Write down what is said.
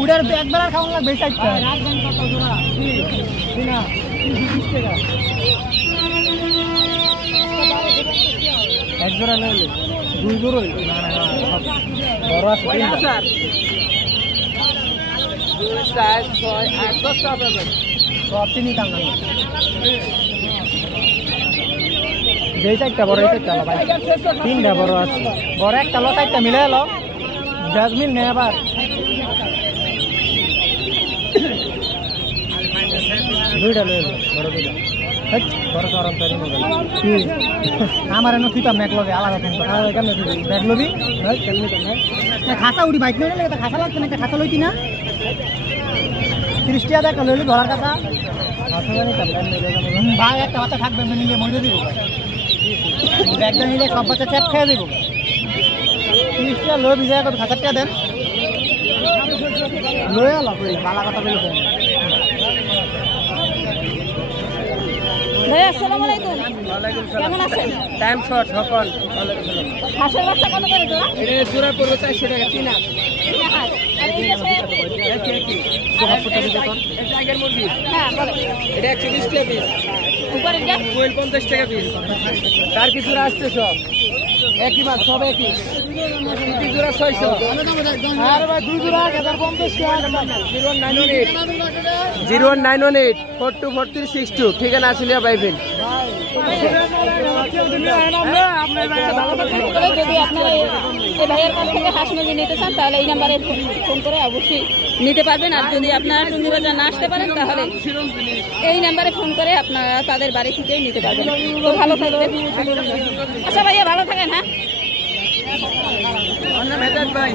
উড়ার একবার আর খাওয়া লাগবে চারটা এক জোড়া নিলে দুই জোড় হইল বড় আছে সব তিনি দাম না এই চারটা বড় এই চারটা ভাই তিনটা বড় আছে বড় একটা লো চারটা মিলে এলো জাজমিন নে আবার দুইটা লয়ে বড় দুইটা বড় গরম তৈরি হবে আমার এনে কিতাব নেক লগে আলাদা ফোন কথা কেন ব্যাগ লবি কেমনি কেন খাসা উড়ি বাইক নিলে এটা খাসা লাগবে না খাসা লইতি না 30 টাকা দেখা লইলি ধরার কথা খাসা জানি ভাই একটা বাচ্চা থাকবে নিলে মরে দিব ব্যাগটা নিলে সব বাচ্চা চেক খেয়ে দিব 30 টাকা লই বিজয় কত খাসা টাকা দেন লই আলা কই বালা কথা বলে ফোন ভাই আসসালামু আলাইকুম কেমন আছেন টাইম শর্ট সকল হাঁসের বাচ্চা কত করে জোড়া এটা জোড়া পড়বে 400 টাকা 3 হাত আর এই আছে এটা আগের মুরগি হ্যাঁ বলো এটা 120 টাকা পিস উপরে যা কোয়েল 50 টাকা পিস তার কি জোড়া আসছে সব একই মাছ সব একই কি জোড়া 600 আরে ভাই দুই জোড়া 1050 টাকা 0198 424362 ঠিকানা আসলিয়া বাইবেন যদি আপনারা এই ভাইয়ের কাছ থেকে হাঁস মুরগি নিতে চান তাহলে এই নাম্বারে ফোন করে অবশ্যই নিতে পারবেন আর যদি আপনারা টুঙ্গিবাজার না আসতে পারেন তাহলে এই নাম্বারে ফোন করে আপনারা তাদের বাড়ি থেকেই নিতে পারবেন তো ভালো থাকবেন আচ্ছা ভাইয়া ভালো থাকেন হ্যাঁ ভাই